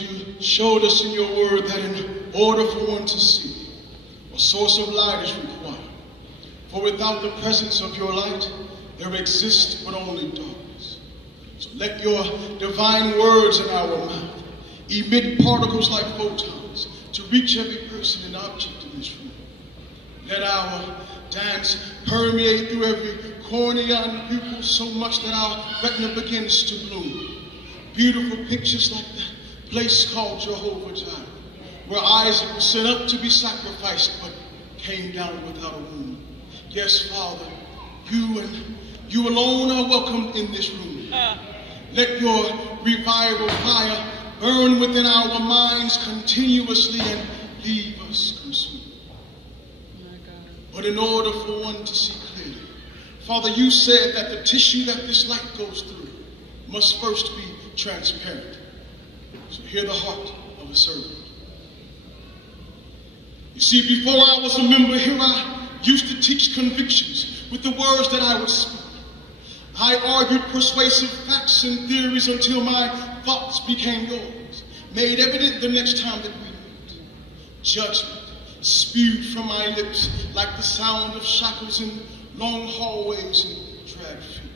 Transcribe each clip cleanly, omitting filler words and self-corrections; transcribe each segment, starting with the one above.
Lord, you showed us in your word that in order for one to see, a source of light is required. For without the presence of your light, there exists but only darkness. So let your divine words in our mouth emit particles like photons to reach every person and object in this room. Let our dance permeate through every cornea and pupil so much that our retina begins to bloom. Beautiful pictures like that place called Jehovah Jireh, where Isaac was sent up to be sacrificed but came down without a wound. Yes, Father, you and you alone are welcome in this room. Let your revival fire burn within our minds continuously and leave us consumed. But in order for one to see clearly, Father, you said that the tissue that this light goes through must first be transparent. So hear the heart of a servant. You see, before I was a member here, I used to teach convictions with the words that I would speak. I argued persuasive facts and theories until my thoughts became yours, made evident the next time that we met. Judgment spewed from my lips like the sound of shackles in long hallways and dragged feet.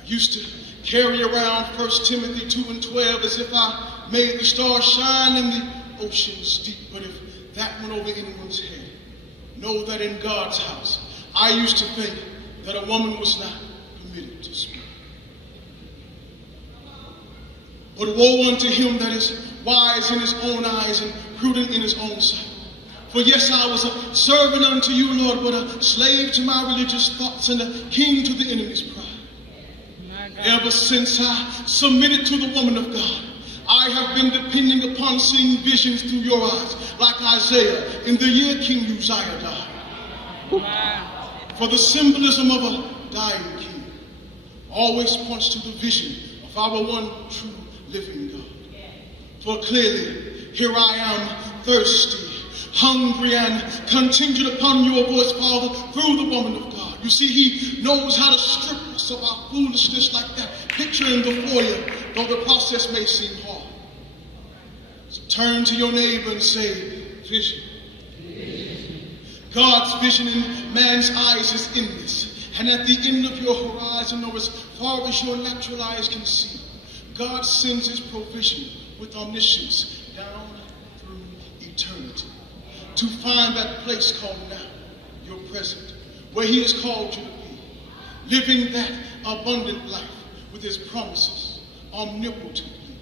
I used to carry around 1 Timothy 2:12 as if I made the stars shine in the ocean's deep. But if that went over anyone's head, know that in God's house, I used to think that a woman was not permitted to speak. But woe unto him that is wise in his own eyes and prudent in his own sight. For yes, I was a servant unto you, Lord, but a slave to my religious thoughts and a king to the enemy's pride. Ever since I submitted to the woman of God, I have been depending upon seeing visions through your eyes, like Isaiah in the year King Uzziah died. For the symbolism of a dying king always points to the vision of our one true living God. For clearly, here I am, thirsty, hungry, and contingent upon your voice, Father, through the woman of God. You see, he knows how to strip us of our foolishness like that picture in the foyer, though the process may seem hard. So turn to your neighbor and say, vision. God's vision in man's eyes is endless, and at the end of your horizon, or as far as your natural eyes can see, God sends his provision with omniscience down through eternity to find that place called now, your present, where he has called you to be, living that abundant life with his promises omnipotently.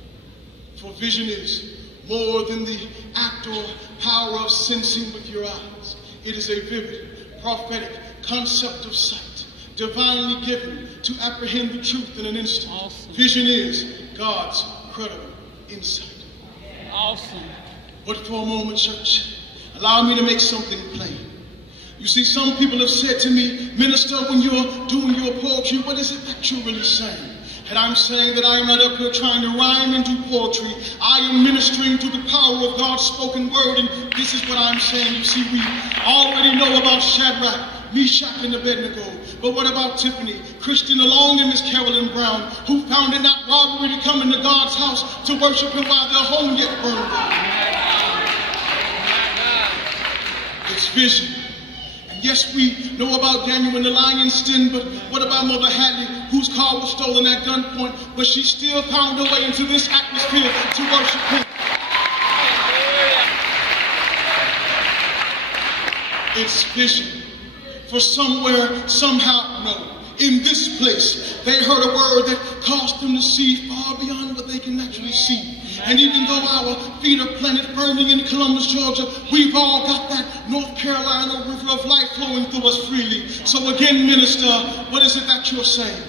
For vision is more than the act or power of sensing with your eyes. It is a vivid, prophetic concept of sight, divinely given to apprehend the truth in an instant. Awesome. Vision is God's credible insight. Awesome. But for a moment, church, allow me to make something plain. You see, some people have said to me, minister, when you're doing your poetry, what is it that you're really saying? And I'm saying that I am not up here trying to rhyme and do poetry. I am ministering to the power of God's spoken word, and this is what I'm saying. You see, we already know about Shadrach, Meshach, and Abednego. But what about Tiffany, Christian, along and Miss Carolyn Brown, who found it not robbery to come into God's house to worship him while their home yet burned down? It's vision. Yes, we know about Daniel in the lion's den, but what about Mother Hadley, whose car was stolen at gunpoint, but she still found her way into this atmosphere to worship him? It's vision. For somewhere, somehow, no. In this place, they heard a word that caused them to see far beyond what they can naturally see. And even though our feet are planted firmly in Columbus, Georgia, we've all got that North Carolina river of life flowing through us freely. So again, minister, what is it that you're saying?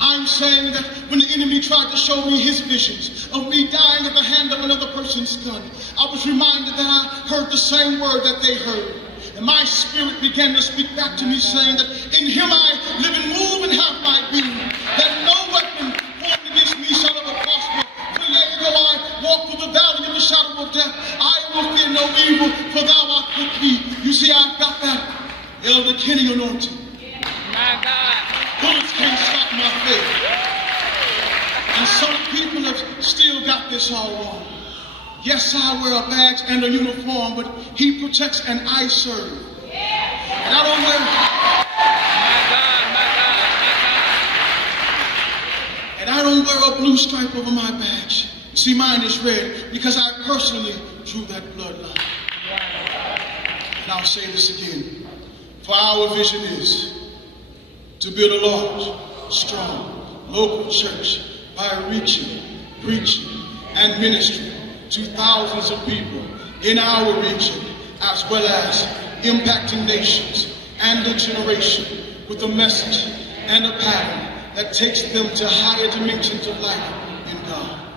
I'm saying that when the enemy tried to show me his visions of me dying at the hand of another person's gun, I was reminded that I heard the same word that they heard. And my spirit began to speak back to me, saying that in him I live and move and have my being, that no weapon formed against me shall ever prosper. Though I walk through the valley of the shadow of death, I will fear no evil, for thou art with me. You see, I've got that Elder Kenny anointing. My God. Bullets can't stop my faith. And some people have still got this all wrong. Yes, I wear a badge and a uniform, but he protects and I serve. And I don't wear... And I don't wear a blue stripe over my badge. See, mine is red because I personally drew that bloodline. And I'll say this again. For our vision is to build a large, strong, local church by reaching, preaching, and ministering to thousands of people in our region, as well as impacting nations and a generation with a message and a pattern that takes them to higher dimensions of life in God.